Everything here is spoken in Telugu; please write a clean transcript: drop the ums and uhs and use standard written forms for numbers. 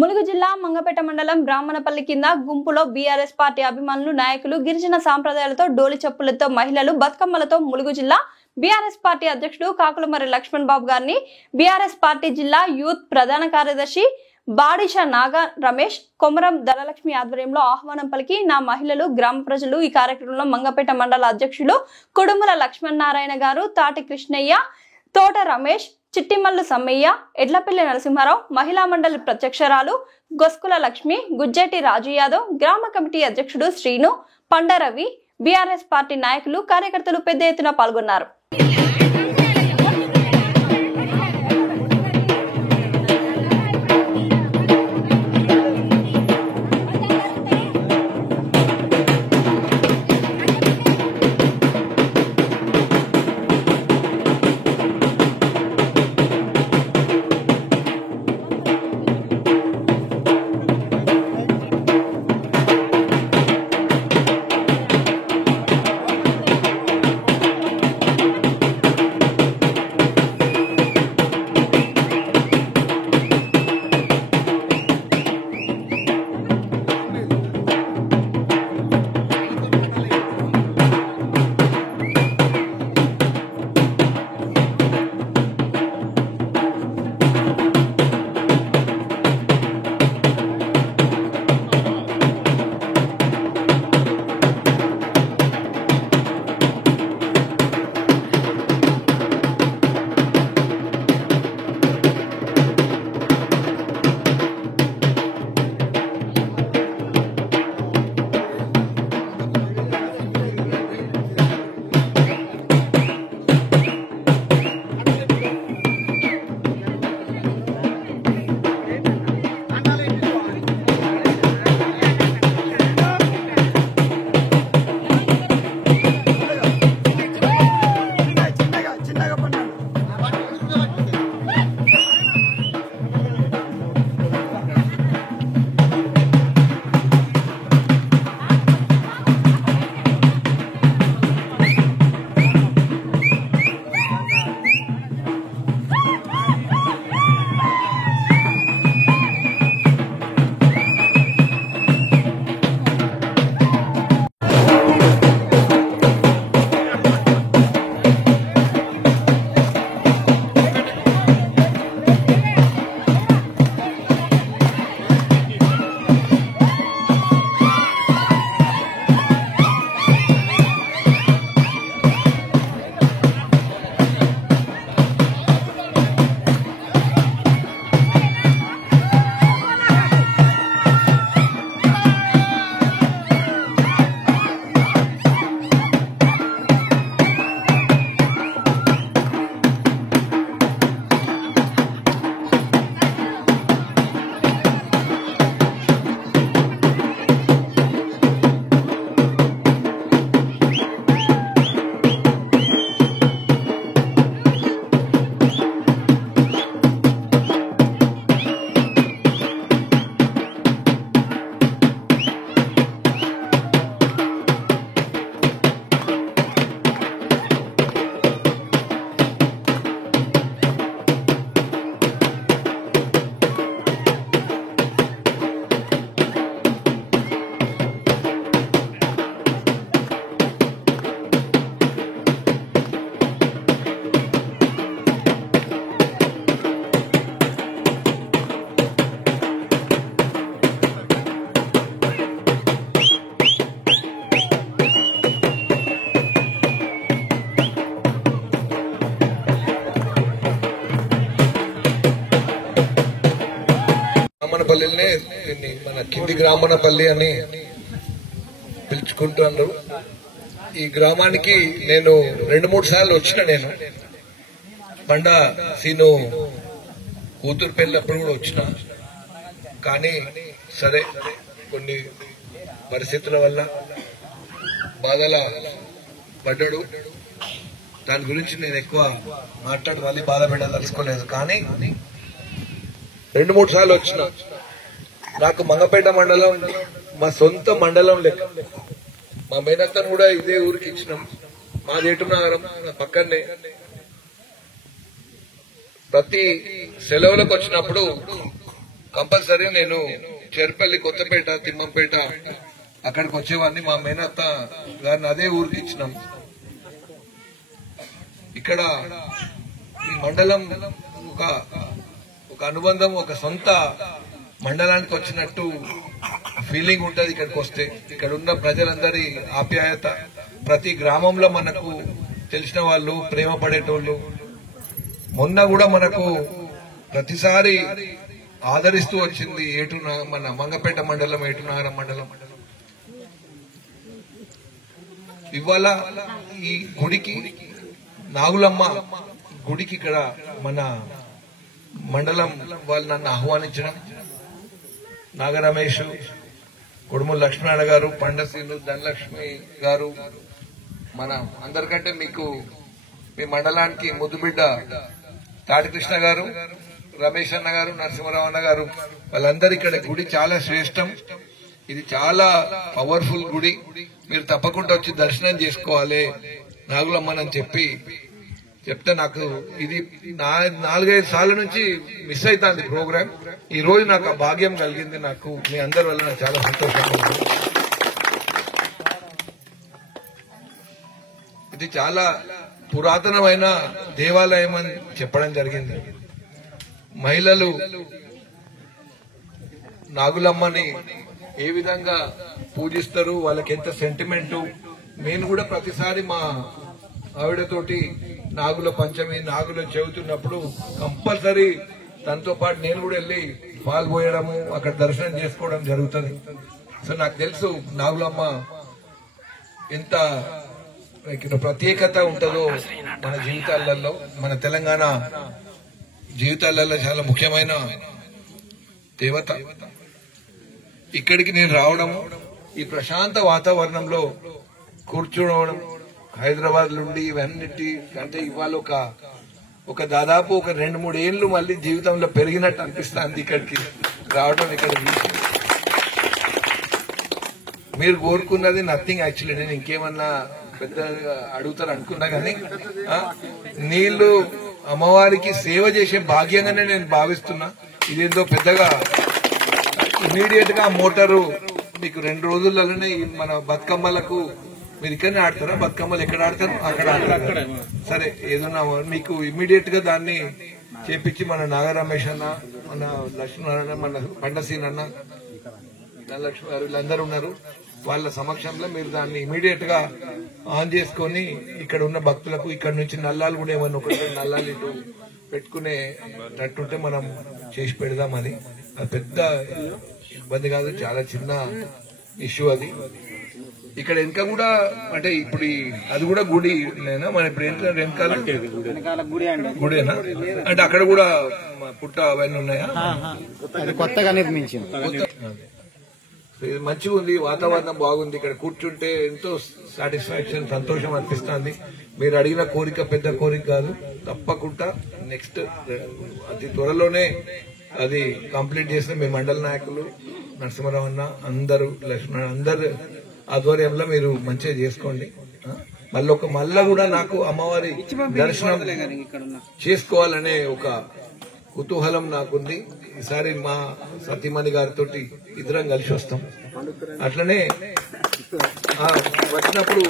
ములుగు జిల్లా మంగపేట మండలం బ్రాహ్మణపల్లి కింద గుంపులో బీఆర్ఎస్ పార్టీ అభిమానులు నాయకులు గిరిజన సాంప్రదాయాలతో డోలి చెప్పులతో మహిళలు బతుకమ్మలతో ములుగు జిల్లా బీఆర్ఎస్ పార్టీ అధ్యక్షుడు కాకులమర్రి లక్ష్మణ్ బాబు గారిని బీఆర్ఎస్ పార్టీ జిల్లా యూత్ ప్రధాన కార్యదర్శి బాడిష నాగ రమేష్ కొమరం ధనలక్ష్మి ఆధ్వర్యంలో ఆహ్వానం పలికి నా మహిళలు గ్రామ ప్రజలు ఈ కార్యక్రమంలో మంగపేట మండల అధ్యక్షులు కుడుముల లక్ష్మణ్ నారాయణ గారు, తాటి కృష్ణయ్య, తోట రమేష్, చిట్టిమల్లు సమ్మయ్య, ఎడ్లపల్లి నరసింహారావు, మహిళా మండలి ప్రత్యక్షరాలు గొస్కుల లక్ష్మి, గుజ్జేటి రాజు యాదవ్, గ్రామ కమిటీ అధ్యక్షుడు శ్రీను, పండరవి, బీఆర్ఎస్ పార్టీ నాయకులు కార్యకర్తలు పెద్ద ఎత్తున పాల్గొన్నారు. బ్రాహ్మణపల్లినే మన కింది బ్రాహ్మణపల్లి అని పిలుచుకుంటున్నారు. ఈ గ్రామానికి నేను 2-3 సార్లు వచ్చిన. నేను పండ సీను కూతురు పెళ్ళప్పుడు కూడా వచ్చిన. కానీ సరే కొన్ని పరిస్థితుల వల్ల బాధల పడ్డాడు. దాని గురించి నేను ఎక్కువ మాట్లాడి మళ్ళీ బాధ పెట్టదలుచుకోలేదు. కానీ 2-3 సార్లు వచ్చిన. నాకు మంగపేట మండలం మా సొంత మండలం లెక్క. మా మేనత్తను కూడా ఇదే ఊరికి ఇచ్చినాం. మాది ఏటునగరం పక్కనే. ప్రతి సెలవులకు వచ్చినప్పుడు కంపల్సరీ నేను చేర్పల్లి, కొత్తపేట, తిమ్మంపేట అక్కడికి వచ్చేవాడిని. మా మేనత్త గారిని అదే ఊరికి ఇచ్చినాం. ఇక్కడ ఈ మండలం ఒక అనుబంధం, ఒక సొంత మండలానికి వచ్చినట్టు ఫీలింగ్ ఉంటది. ఇక్కడికి వస్తే ఇక్కడ ఉన్న ప్రజలందరి ఆప్యాయత, ప్రతి గ్రామంలో మనకు తెలిసిన వాళ్ళు, ప్రేమ పడేటోళ్ళు. మొన్న కూడా మనకు ప్రతిసారి ఆదరిస్తూ వచ్చింది మన మంగపేట మండలం, ఏటునగరం మండలం. ఇవాళ ఈ గుడికి, నాగులమ్మ గుడికి ఇక్కడ మన మండలం వాళ్ళు నన్ను ఆహ్వానించడం, నాగరమేష్, కొడుమూరు లక్ష్మీనారాయణ గారు, పండసీను, ధనలక్ష్మి గారు, మన అందరికంటే మీ మండలానికి ముద్దుబిడ్డ తాటికృష్ణ గారు, రమేష్ అన్న గారు, నరసింహరావు అన్న గారు, వాళ్ళందరూ ఇక్కడ గుడి చాలా శ్రేష్టం. ఇది చాలా పవర్ఫుల్ గుడి. మీరు తప్పకుండా వచ్చి దర్శనం చేసుకోవాలి నాగులమ్మని చెప్తే నాకు ఇది 4-5 సార్ల నుంచి మిస్ అవుతుంది ప్రోగ్రామ్. ఈ రోజు నాకు ఆ భాగ్యం కలిగింది. నాకు మీ అందరి వల్ల నాకు చాలా సంతోషంగా ఉంది. ఇది చాలా పురాతనమైన దేవాలయం అని చెప్పడం జరిగింది. మహిళలు నాగులమ్మని ఏ విధంగా పూజిస్తారు, వాళ్ళకి ఎంత సెంటిమెంటు. నేను కూడా ప్రతిసారి మా ఆవిడతోటి నాగుల పంచమి, నాగుల చదువుతున్నప్పుడు కంపల్సరీ దాంతో పాటు నేను కూడా వెళ్ళి పాల్గొయడము, అక్కడ దర్శనం చేసుకోవడం జరుగుతుంది. సో నాకు తెలుసు నాగులమ్మ ఎంత ప్రత్యేకత ఉంటుందో మన జీవితాలలో, మన తెలంగాణ జీవితాలలో చాలా ముఖ్యమైన దేవత. ఇక్కడికి నేను రావడము, ఈ ప్రశాంత వాతావరణంలో కూర్చోవడం, హైదరాబాద్ నుండి ఇవన్నిటి అంటే ఇవాళ ఒక దాదాపు 2-3 ఏళ్లు మళ్ళీ జీవితంలో పెరిగినట్టు అనిపిస్తుంది ఇక్కడికి రావడం. ఇక్కడ మీరు కోరుకున్నది నథింగ్ యాక్చువల్లీ. నేను ఇంకేమన్నా పెద్దగా అడుగుతారు అనుకున్నా కానీ నీళ్లు అమ్మవారికి సేవ చేసే భాగ్యంగానే నేను భావిస్తున్నా. ఇదేందో పెద్దగా ఇమీడియట్ గా మోటారు మీకు 2 రోజులలోనే మన బతుకమ్మలకు మీరు ఇక్కడనే ఆడతారా? బతుకమ్మలు ఎక్కడ ఆడతారు? అక్కడ ఆడతారు. సరే, ఏదన్నా మీకు ఇమీడియట్ గా దాన్ని చేపించి మన నాగరమేష్ అన్న, మన లక్ష్మీనారాయణ, మన పండసీన్ అన్న, ధనలక్ష్మి గారు వీళ్ళందరూ ఉన్నారు. వాళ్ళ సమక్షంలో మీరు దాన్ని ఇమీడియట్ గా ఆన్ చేసుకుని ఇక్కడ ఉన్న భక్తులకు ఇక్కడ నుంచి నల్లాలు కూడా ఏమన్నా 1-2 నల్లాలు ఇటు పెట్టుకునేటట్టుంటే మనం చేసి పెడదామని. అది పెద్ద ఇబ్బంది కాదు, చాలా చిన్న ఇష్యూ అది. ఇక్కడ వెనక కూడా అంటే ఇప్పుడు అది కూడా గుడినేనా? మన ఇప్పుడు వెనకాల గుడేనా? అంటే అక్కడ కూడా పుట్ట అవన్నీ ఉన్నాయా? కొత్తగా నిర్మించింది. మంచిగా ఉంది, వాతావరణం బాగుంది. ఇక్కడ కూర్చుంటే ఎంతో సాటిస్ఫాక్షన్, సంతోషం అనిపిస్తుంది. మీరు అడిగిన కోరిక పెద్ద కోరిక కాదు. తప్పకుండా నెక్స్ట్ అతి త్వరలోనే అది కంప్లీట్ చేసిన మీ మండల నాయకులు, నరసింహరావు అన్న, అందరూ, లక్ష్మణ, అందరు ఆధ్వర్యంలో మీరు మంచిగా చేసుకోండి. మళ్ళా కూడా నాకు అమ్మవారి దర్శనం చేసుకోవాలనే ఒక కుతూహలం నాకుంది. ఈసారి మా సతీమణి గారితో ఇద్దరం కలిసి వస్తాం. అట్లనే వచ్చినప్పుడు